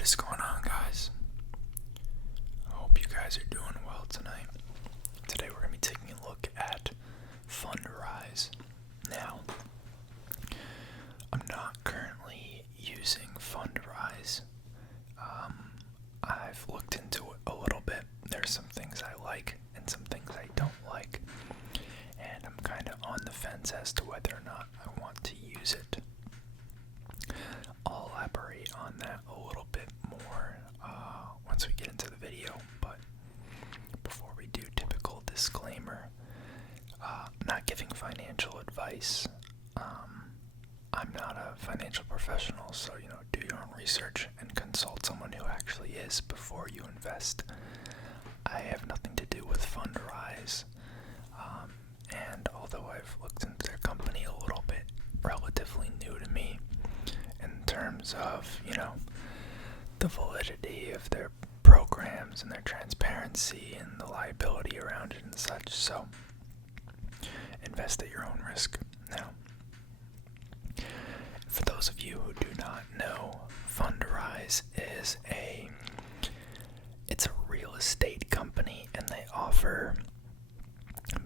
What is going on, guys? I hope you guys are doing well tonight. Today we're going to be taking a look at Fundrise. Now, I'm not currently using Fundrise. I've looked into it a little bit. There's some things I like and some things I don't like. And I'm kind of on the fence as to whether or not I want to use it. I'll elaborate on that a little bit more once we get into the video, but before we do, typical disclaimer, not giving financial advice. I'm not a financial professional, so do your own research and consult someone who actually is before you invest. I have nothing to do with Fundrise, and although I've looked into their company a little bit, relatively new to me in terms of, the validity of their programs and their transparency and the liability around it and such. So, invest at your own risk. Now, for those of you who do not know, Fundrise is it's a real estate company, and they offer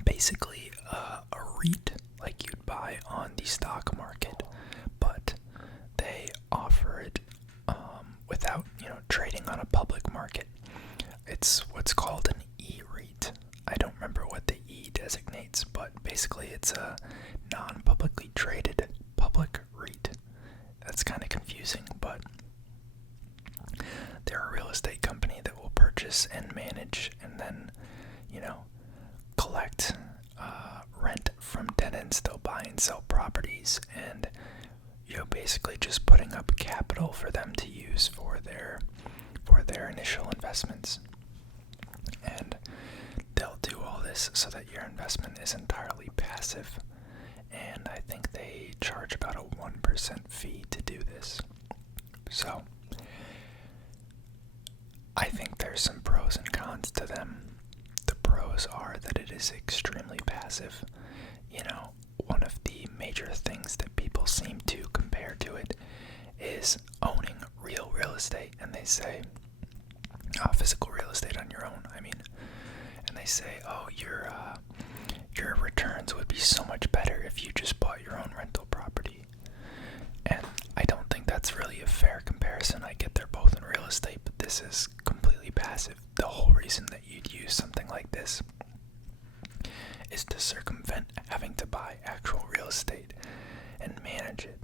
basically a REIT like you'd buy on the stock market, but they offer it without trading on a public market. It's what's called an E-REIT. I don't remember what the E designates, but basically it's a non-publicly traded public REIT. That's kind of confusing, but they're a real estate company that will purchase and manage and then, collect rent from tenants. They'll buy and sell properties, and basically just putting up capital for them to use for their initial investments. And they'll do all this so that your investment is entirely passive. And I think they charge about a 1% fee to do this. So, I think there's some pros and cons to them. The pros are that it is extremely passive. One of the major things that people seem to compare to it is owning real estate. And they say, physical real estate on your own, and they say, your returns would be so much better if you just bought your own rental property. And I don't think that's really a fair comparison. I get they're both in real estate, but this is completely passive. The whole reason that you'd use something like this is to circumvent having to buy actual real estate and manage it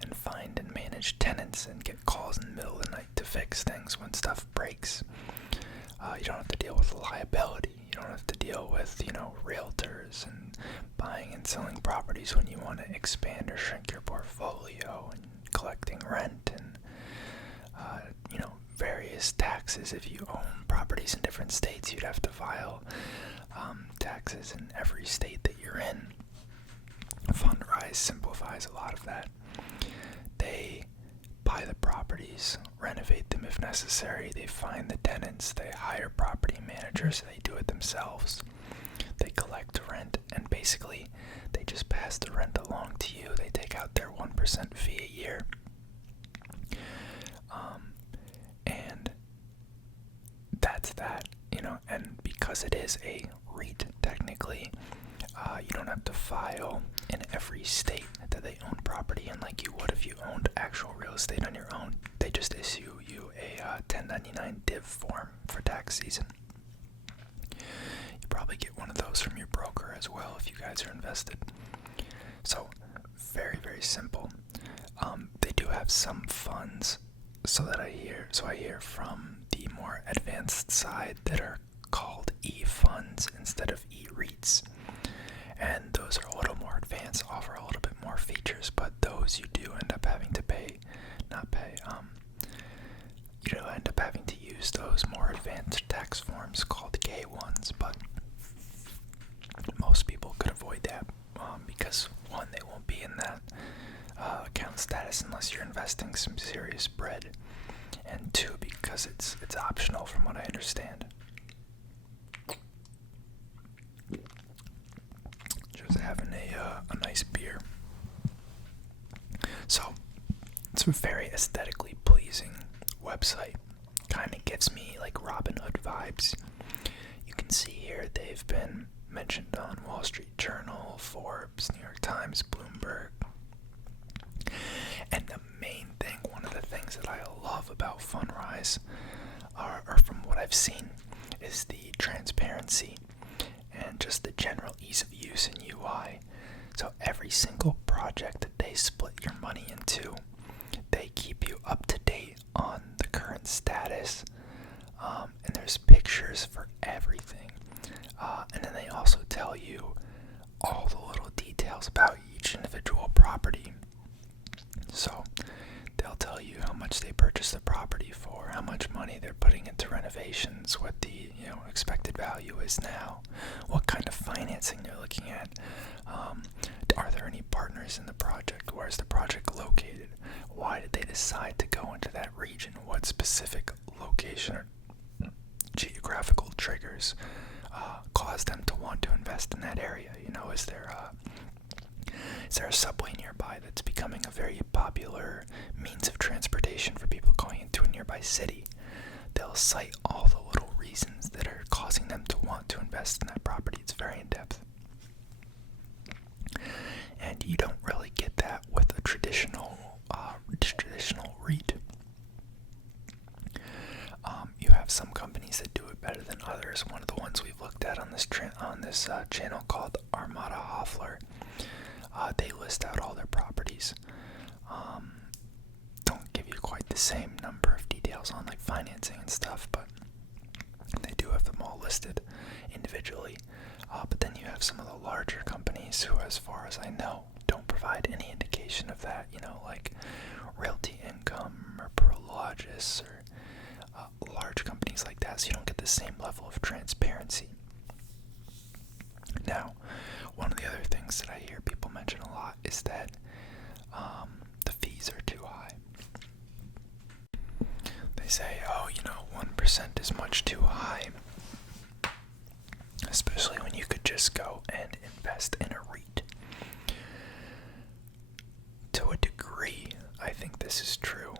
and find and manage tenants and get calls in the middle of the night to fix things when stuff breaks. You don't have to deal with liability. You don't have to deal with, realtors and buying and selling properties when you want to expand or shrink your portfolio, and collecting rent and, various taxes. If you own properties in different states, you'd have to file taxes in every state that you're in. Fundrise simplifies a lot of that. They buy the properties, renovate them if necessary, they find the tenants, they hire property managers, they do it themselves. They collect rent, and basically they just pass the rent along to you. They take out their 1% fee a year. And that's that, and because it is a REIT, technically, you don't have to file in every state that they own property in like you would if you owned actual real estate on your own. They just issue you a 1099 div form for tax season. You probably get one of those from your broker as well if you guys are invested. So, very, very simple. They do have some funds, so I hear from the more advanced side that are called E-funds instead of E-REITs. And those are a little more advanced, offer a little bit more features, but those you do end up having to you do end up having to use those more advanced tax forms called K1s, but most people could avoid that because, one, they won't be in that account status unless you're investing some serious bread, and two, because it's optional from what I understand. Just having a nice beer. So, it's a very aesthetically pleasing website. website. Kind of gives me like Robinhood vibes. You can see here they've been mentioned on Wall Street Journal, Forbes, New York Times, Bloomberg. And the main thing, one of the things that I love about Fundrise, or from what I've seen, is the transparency and just the general ease of use in UI. So every single project that they split your money into, they keep you up to date on the current status, and there's pictures for everything. And then they also tell you all the little details about each individual property. So they'll tell you how much they purchased the property for, how much money they're putting into renovations, what the expected value is now, what kind of financing they're looking at. Are there any partners in the project? Where's the project located? Why did they decide to go into that region? What specific location or geographical triggers caused them to want to invest in that area? Is there a subway nearby that's becoming a very popular means of transportation for people going into a nearby city? They'll cite all the little reasons that are causing them to want to invest in that property. It's very in-depth. And you don't really get that with a traditional REIT. You have some companies that do it better than others. One of the ones we've looked at on this channel called Armada Hoffler, they list out all their properties. Don't give you quite the same number of details on like financing and stuff, but they do have them all listed individually. But then you have some of the larger companies who, as far as I know, don't provide any indication of that, like Realty Income or Prologis or large companies like that, so you don't get the same level of transparency. Now, one of the other things that I hear people mention a lot is that the fees are too high. They say, 1% is much too high, especially when you could just go and invest in a REIT. To a degree, I think this is true.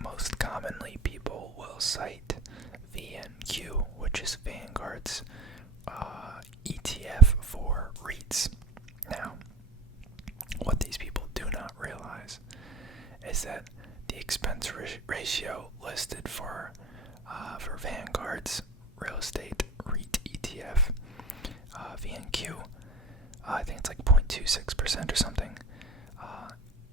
Most commonly, people will cite VNQ, which is Vanguard's ETF for REITs. Now, what these people do not realize is that the expense ratio listed for Vanguard's real estate REIT ETF, VNQ, I think it's like 0.26% or something,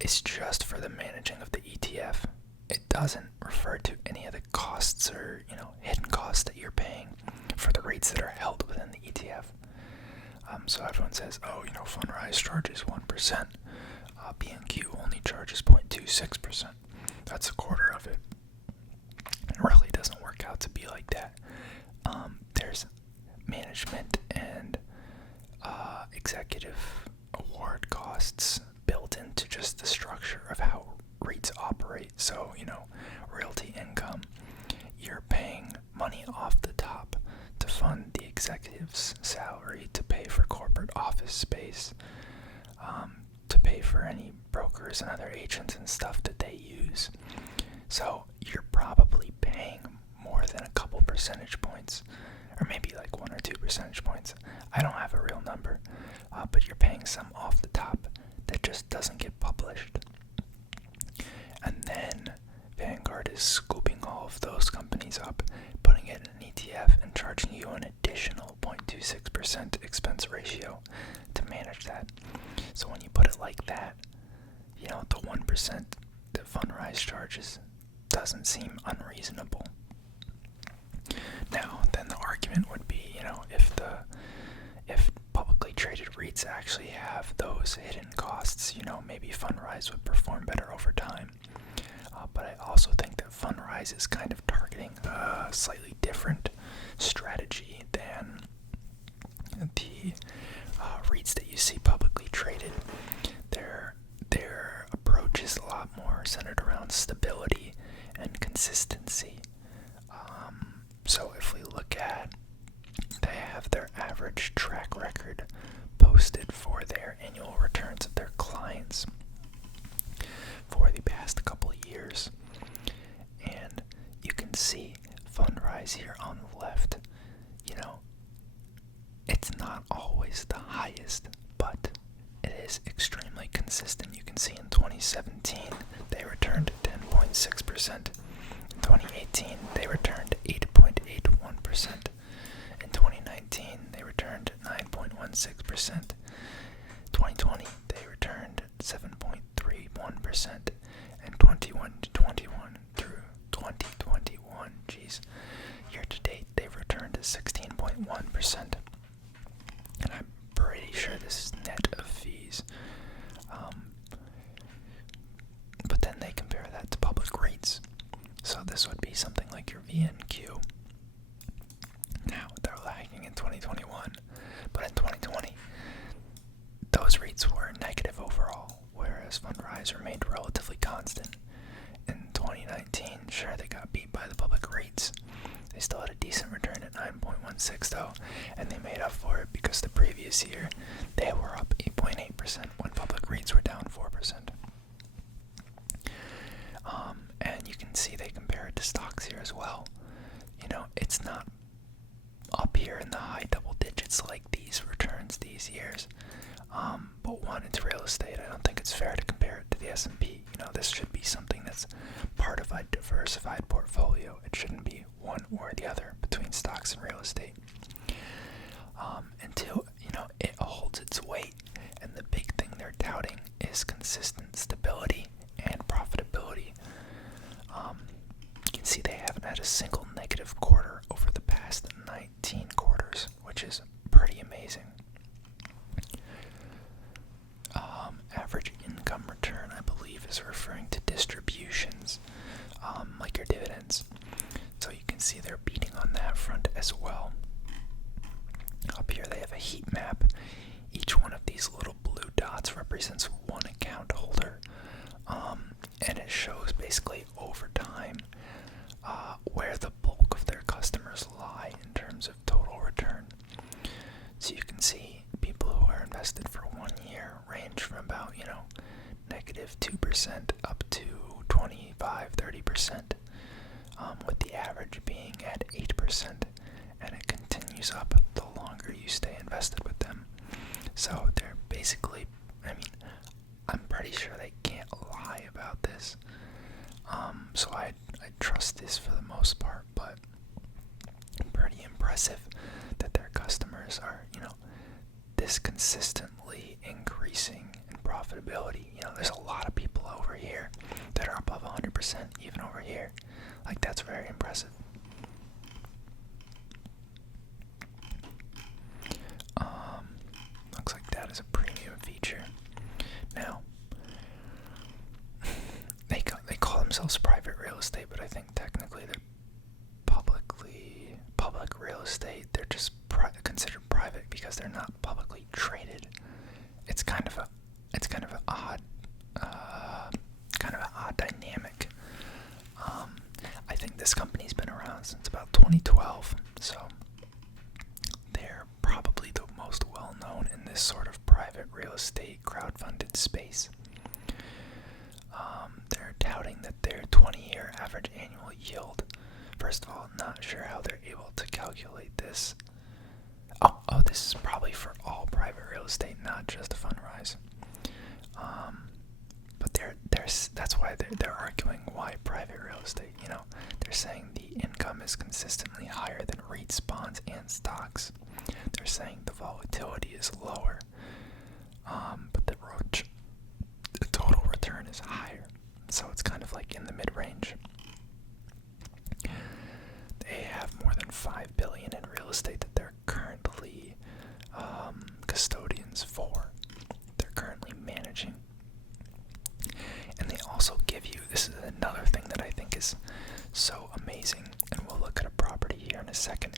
is just for the managing of the ETF. It doesn't refer to any of the costs or, hidden costs that you're paying for the REITs that are held within the ETF. So everyone says, Fundrise charges 1%. B&Q only charges 0.26%. That's a quarter of it. It really doesn't work out to be like that. There's management and executive award costs built into just the structure of how REITs operate. So, Realty Income, you're paying money off the top to fund the executive's salary, to pay for corporate office space, to pay for any brokers and other agents and stuff that they use. So you're probably paying more than a couple percentage points, or maybe like 1 or 2 percentage points. I don't have a real number, but you're paying some off the top that just doesn't get published. And then Vanguard is scooping all of those companies up, putting it in an ETF, and charging you an additional 0.26% expense ratio to manage that. So when you put it like that, the 1% that Fundrise charges doesn't seem unreasonable. Now, then the argument would be, if publicly traded REITs actually have those hidden costs, maybe Fundrise would perform better over time. But I also think that Fundrise is kind of targeting a slightly different strategy than the REITs that you see publicly traded. Their approach is a lot more centered around stability and consistency. So if we look at, they have their average track record posted for their annual returns of their clients for the past couple of years. And Fundrise here on the left, it's not always the highest, but it is extremely consistent. You can see in 2017, they returned 10.6%. In 2018, they returned 8.81%. In 2019, they returned 9.16%. 2020, they returned 7.31%. And 2021 through 2021, year to date, they've returned 16.1%. And I'm pretty sure this is net of fees. But then they compare that to public rates. So this would be something like your VNQ. Now, they're lagging in 2021, but in 2020, those rates were negative overall, whereas Fundrise remained relatively constant. In 2019, sure, they got beat by the public rates. They still had a decent return at 9.16 though, and they made up for it because the previous year, they were up 8.8% when public rates were down 4%. And you can see they compare it to stocks here as well. It's not up here in the high double digits like these returns these years. But one, it's real estate. I don't think it's fair to compare it to the S&P. This should be something that's part of a diversified portfolio. It shouldn't be one or the other between stocks and real estate. And two, it holds its weight. And the big thing they're touting is consistent stability and profitability. You can see they haven't had a single negative quarter over the past 19 quarters, which is pretty amazing. Average income return, I believe, is referring to distributions, like your dividends. So you can see they're beating on that front as well. Up here they have a heat map. Each one of these little blue dots represents one account holder, and it shows basically over time where the bulk of their customers lie in terms of total return. So you can see people who are invested for 1 year range from about, negative 2% up to 25-30%, with the average being at 8%, and it continues up the longer you stay invested with them. So they're basically, I'm pretty sure they can't lie about this. So I trust this for the most part, but pretty impressive that their customers are, this consistently increasing in profitability. There's a lot of people over here that are above 100%, even over here. That's very impressive. Looks like that is a premium feature. Now, they call themselves private real estate, but I think technically they're public real estate. They're just considered private because they're not publicly traded. It's kind of an odd dynamic. I think this company's been around since about 2012, so they're probably the most well-known in this sort of private real estate crowdfunded space. They're touting that their 20-year average annual yield. First of all, not sure how they're able to calculate this. Oh, this is probably for all private real estate, not just Fundrise. But that's why they're arguing why private real estate. They're saying the income is consistently higher than REITs, bonds, and stocks. They're saying the volatility is lower, but the total return is higher. So it's kind of like in the mid-range. They have more than $5 billion in real estate that they're currently custodians for. They're currently managing. And they also give you, this is another thing that I think is so amazing, and we'll look at a property here in a second,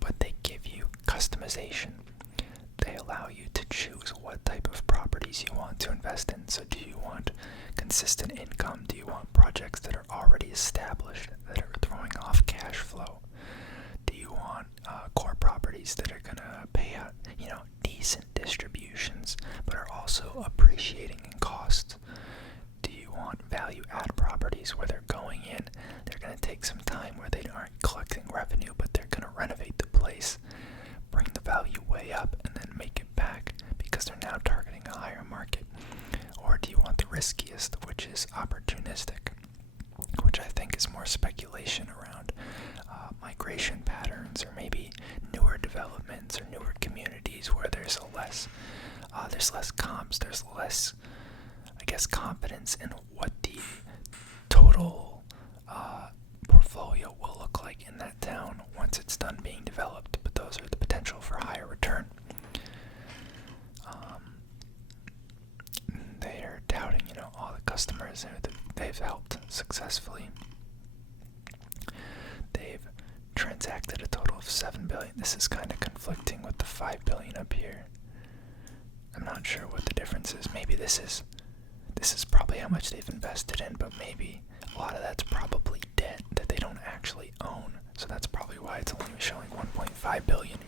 but they give you customization. They allow you to choose what type of properties you want to invest in. So do you want consistent income? Do you want projects that are already established, that are throwing off cash flow? Do you want core properties that are going to pay out, decent distributions, but are also appreciating in cost? Do you want value-add properties where they're going in, they're going to take some time where they aren't collecting revenue, but they're going to renovate the place, bring the value way up, and then make it back because they're now targeting a higher market? Or do you want the riskiest, which is opportunistic, which I think is more speculation around migration patterns, or maybe newer developments or newer communities where there's less comps, there's less, I guess, confidence in what the total portfolio will look like in that town once it's done being developed. But those are the potential for higher return. They're touting, all the customers that they've helped successfully. They've transacted a total of $7 billion. This is kind of conflicting with the $5 billion up here. I'm not sure what the difference is. Maybe this is probably how much they've invested in, but maybe a lot of that's probably debt that they don't actually own. So that's probably why it's only showing $1.5 billion.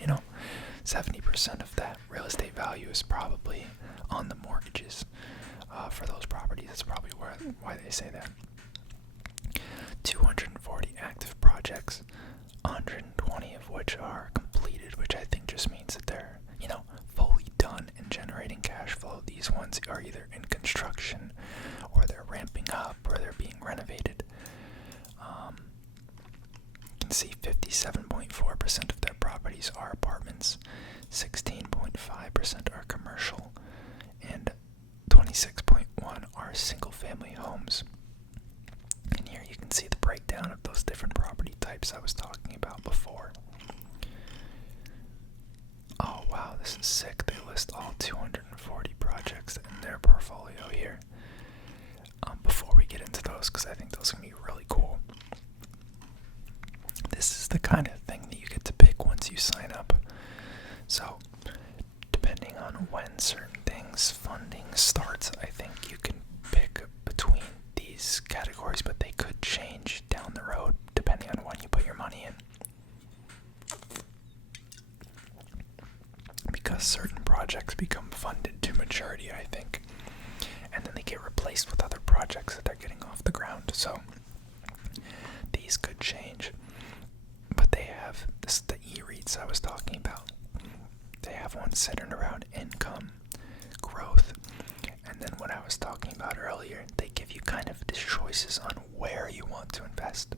70% of that real estate value is probably on the mortgages for those properties. That's probably why they say that. 240 active projects, 120 of which are completed, which I think just means that they're, fully done and generating cash flow. These ones are either in construction, or they're ramping up, or they're being renovated. You can see 57.4% of their properties are apartments, 16.5% are commercial, and 26.1% are single-family homes. And here you can see the breakdown of those different property types I was talking about before. Oh wow, this is sick. They list all 240 projects in their portfolio here. Before we get into those, because I think those are going to be really cool. This is the kind of thing that you get to pick once you sign up. So, depending on when certain things, funding starts, I think you can pick between these categories, but they could change down the road depending on when you put your money in. Because certain projects become funded to maturity, I think, and then they get replaced with other projects that they're getting off the ground. So these could change, but they have the e-REITs I was talking about. They have one centered around income, growth, and then what I was talking about earlier, they give you kind of the choices on where you want to invest.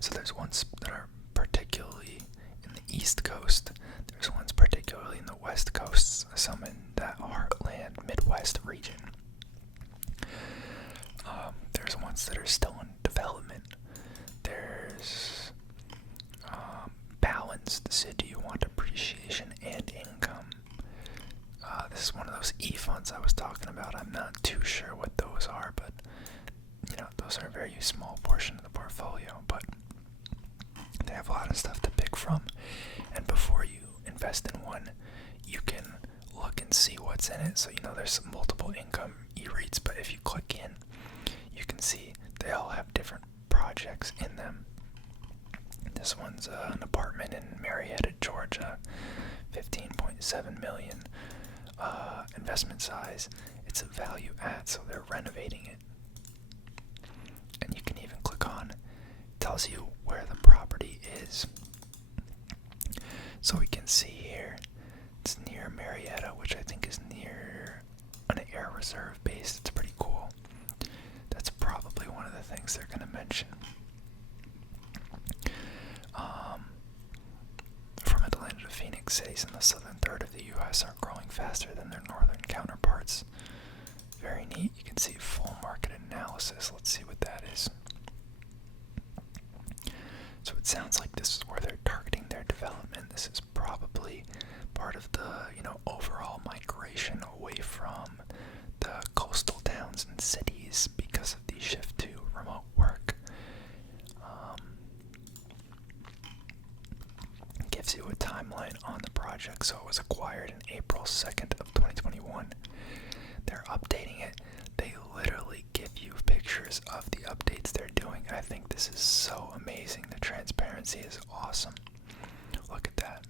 So there's ones that are particularly in the East Coast, there's ones particularly in the West Coast, some in that heartland Midwest region. There's ones that are still in development. There's balanced. So do you want appreciation and income? This is one of those E-funds I was talking about. I'm not too sure what those are, but those are a very small portion of the portfolio, but they have a lot of stuff to pick from. And before you invest in one, you can look and see what's in it. So there's multiple income e-REITs, but if you click in, you can see they all have different projects in them. This one's an apartment in Marietta, Georgia, 15.7 million investment size. It's a value add, so they're renovating it. And you can even click on, it tells you where the property is. So we can see here, it's near Marietta, which I think is near an air reserve base. It's pretty cool. That's probably one of the things they're going to mention. From Atlanta to Phoenix, cities in the southern third of the U.S. are growing faster than their northern counterparts. Very neat. You can see full market analysis. Let's see what that is. So it sounds like this is where they're targeting their development. This is probably part of the, overall migration away from the coastal towns and cities because of the shift to remote work. Gives you a timeline on the project. So it was acquired in April 2nd of 2021. They're updating it. They literally give you pictures of the updates they're doing. I think this is so amazing. The transparency is awesome. Look at that.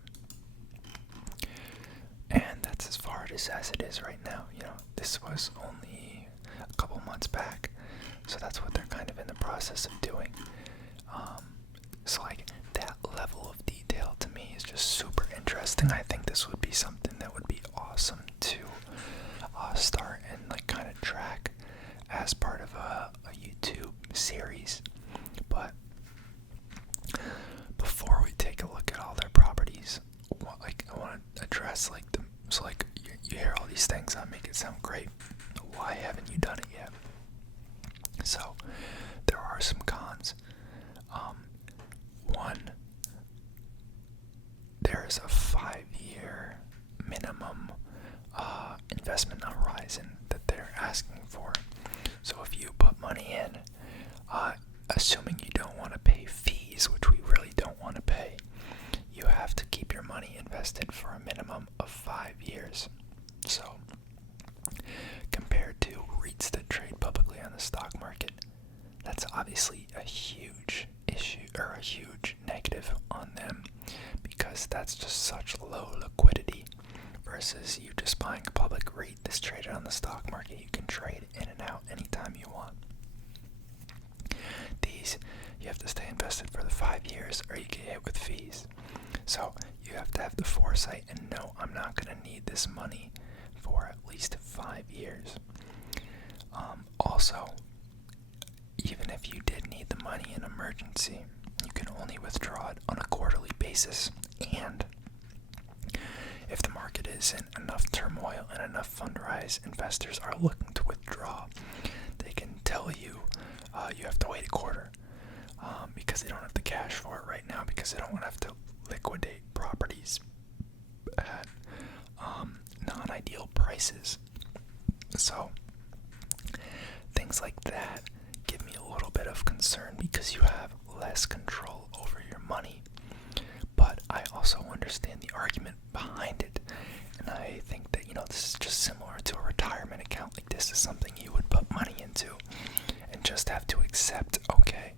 And that's as far as it is right now. This was only a couple months back. So that's what they're kind of in the process of doing. So that sound great. Why haven't you done it yet? So, there are some cons. One, there is a 5-year minimum investment horizon that they're asking for. So if you put money in, assuming you don't want to pay fees, which we really don't want to pay, you have to keep your money invested for a minimum of 5 years. So, compared to REITs that trade publicly on the stock market, that's obviously a huge issue, or a huge negative on them, because that's just such low liquidity versus you just buying a public REIT that's traded on the stock market. You can trade in and out anytime you want. These, you have to stay invested for the 5 years or you get hit with fees. So you have to have the foresight and know, I'm not going to need this money for at least 5 years. Also, even if you did need the money in emergency, you can only withdraw it on a quarterly basis. And if the market is in enough turmoil and enough Fundrise investors are looking to withdraw, they can tell you you have to wait a quarter because they don't have the cash for it right now, because they don't want to have to liquidate properties at non-ideal prices. So things like that give me a little bit of concern because you have less control over your money. But I also understand the argument behind it, and I think that, this is just similar to a retirement account. Like, this is something you would put money into and just have to accept, okay,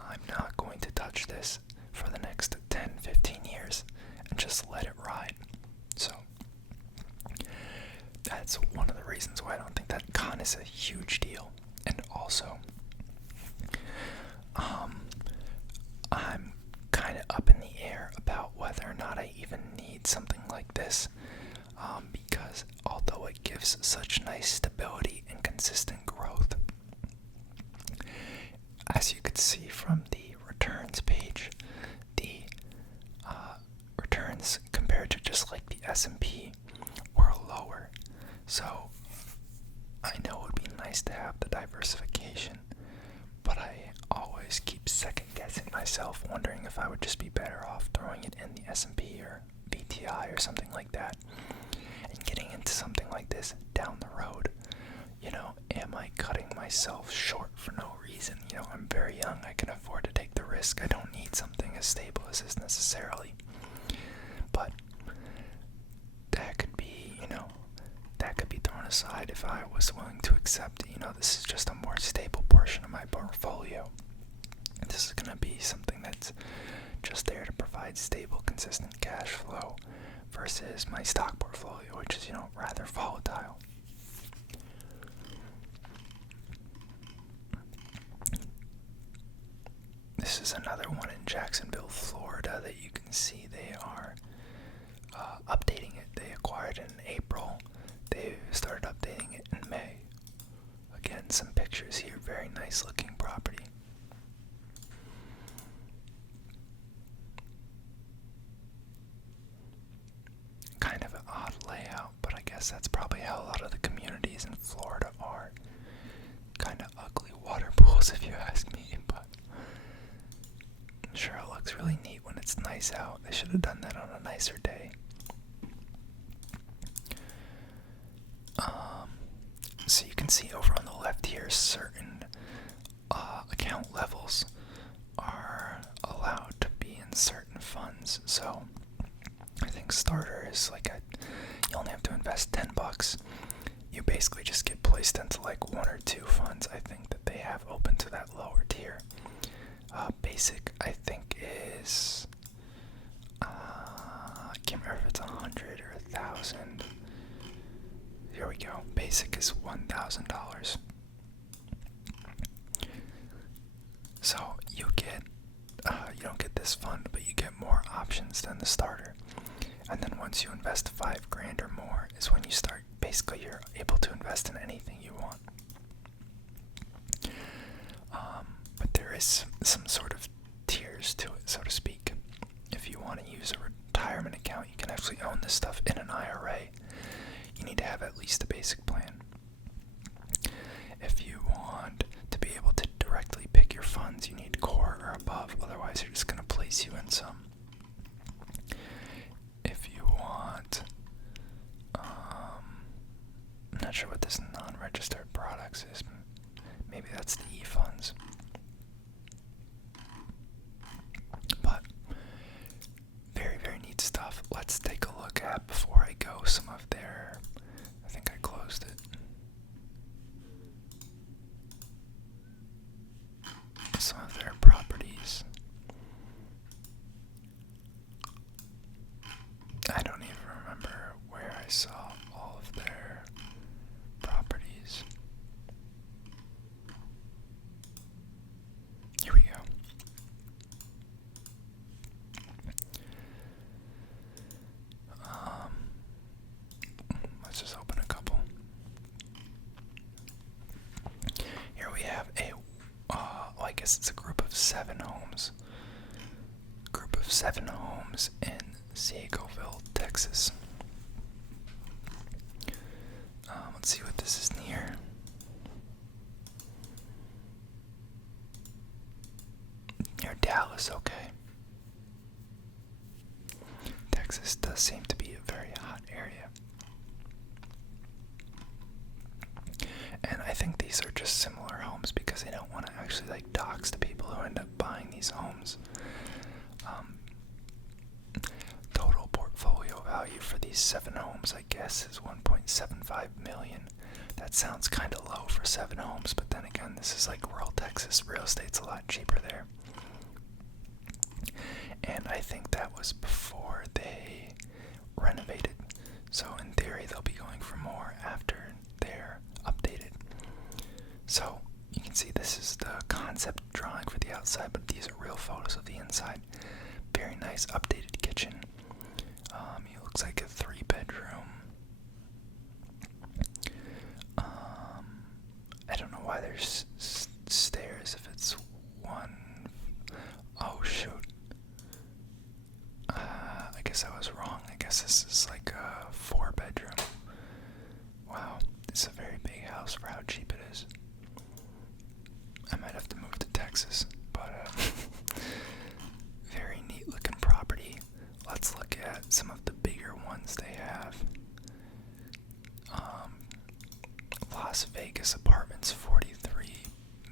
I'm not going to touch this for the next 10, 15 years and just let it ride. So that's one of the reasons why I don't think that con is a huge deal. And also, I'm kind of up in the air about whether or not I even need something like this, because although it gives such nice stability and consistent growth, as you could see from the returns page, the returns compared to just like the S&P were lower. So I know it would be nice to have the diversification, but I always keep second guessing myself, wondering if I would just be better off throwing it in the S&P or VTI or something like that, and getting into something like this down the road. Am I cutting myself short for no reason? I'm very young, I can afford to take the risk. I don't need something as stable as this necessarily. But that could be, thrown aside if I was willing to accept, this is just a more stable portion of my portfolio. This is going to be something that's just there to provide stable, consistent cash flow versus my stock portfolio, which is, rather volatile. This is another one in Jacksonville, Florida that you can see they are updating it. They acquired it in April. They started updating it in May. Again, some pictures here. Very nice looking property. Kind of an odd layout, but I guess that's probably how a lot of the communities in Florida are. Kind of ugly water pools, if you ask me, but I'm sure it looks really neat when it's nice out. They should have done that on a nicer day. So you can see over on the left here, certain account levels are allowed to be in certain funds. So I think starter is you only have to invest $10. You basically just get placed into like 1 or 2 funds, I think, that they have open to that lower tier. Basic, I think, is I can't remember if it's 100 or 1,000. Here we go. Basic is $1,000. So you get, you don't get this fund, but you get more options than the starter. And then once you invest $5,000 or more is when you start, basically you're able to invest in anything you want. But there is some sort of tiers to it, so to speak. If you want to use a retirement account, you can actually own this stuff in an IRA. you need to have at least a basic plan. If you want to be able to directly pick your funds, you need core or above, otherwise they're just going to place you in some. If you want, I'm not sure what this non-registered products is. Maybe that's the e-funds. But very, very neat stuff. Let's take a look at, before I go, some of their, I think I closed it. Some of their properties. I don't even remember where I saw all of their properties. Here we go. Let's just open a couple. Here we have I guess it's a group of 7 homes. Group of 7 homes in Seagoville, Texas. Let's see what this is near. Near Dallas, okay. Texas does seem to be a very hot area. And I think these are just similar homes because they don't want to actually dox the people who end up buying these homes. Total portfolio value for these 7 homes, I guess, is $1.75 million. That sounds kind of low for 7 homes, but then again, this is rural Texas. Real estate's a lot cheaper there. And I think that was before they renovated. So in theory, they'll be going for more after they're updated. So you can see this is the concept drawing for the outside, but these are real photos of the inside. Very nice updated kitchen. It looks like a 3-bedroom. I don't know why there's stairs if it's one. Oh shoot. I guess I was wrong. I guess this is a 4-bedroom. Wow, it's a very big house for how cheap it is. I might have to move to Texas, but very neat looking property. Let's look at some of the bigger ones they have. Las Vegas apartments, $43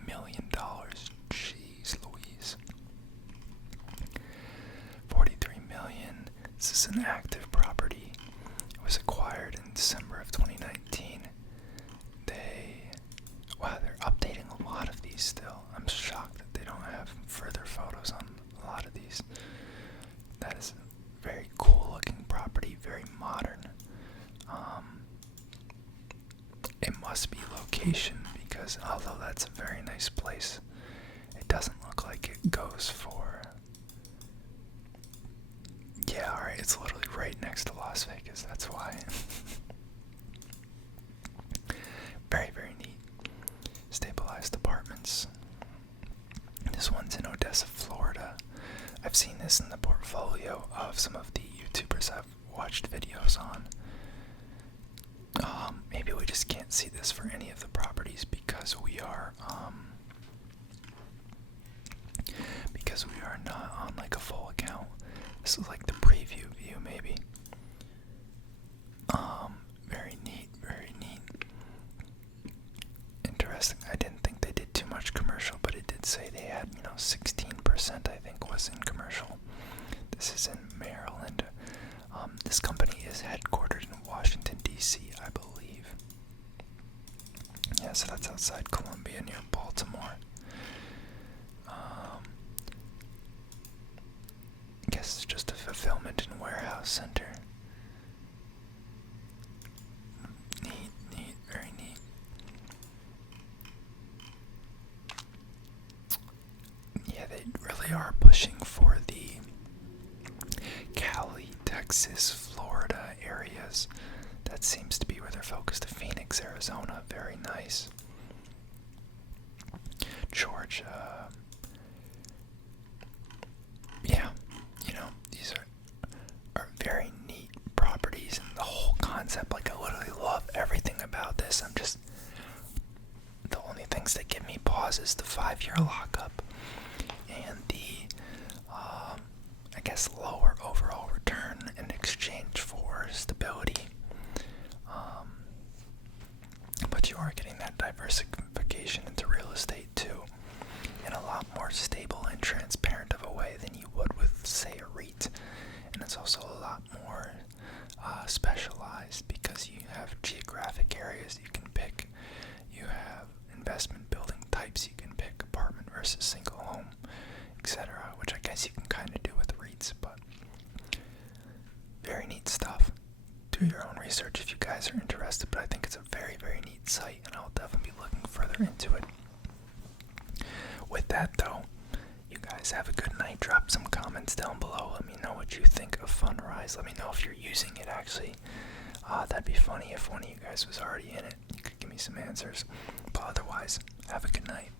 million. Jeez Louise. $43 million. This is an active property. It was acquired in December of 2019. They're updating a lot of these still. I'm shocked that they don't have further photos on a lot of these. That is a very cool looking property, very modern. It must be location because although that's a very nice place, it doesn't look like it goes for... Yeah, alright, it's literally right next to Las Vegas, that's why. Very, very neat. Stabilized apartments. This one's in Odessa, Florida. I've seen this in the portfolio of some of the YouTubers I've watched videos on. Maybe we just can't see this for any of the properties because we are not on a full account. This is the preview view, maybe. Very neat, very neat. Interesting. I didn't think they did too much commercial, but it did say they had, 16% I think was in commercial. This is in Maryland. This company is headquartered in Washington, D.C., I believe. Yeah, so that's outside Columbia near Baltimore. I guess it's just a fulfillment and warehouse center. Neat, very neat. Yeah, they really are pushing for the Cali, Texas, Florida areas. That seems to be where they're focused. Phoenix, Arizona, very nice. Georgia. Yeah, these are very neat properties, and the whole concept, I literally guess you can kind of do with reads, but very neat stuff. Do your own research if you guys are interested, but I think it's a very, very neat site, and I'll definitely be looking further into it. With that, though, you guys have a good night. Drop some comments down below. Let me know what you think of Fundrise. Let me know if you're using it, actually. That'd be funny if one of you guys was already in it. You could give me some answers. But otherwise, have a good night.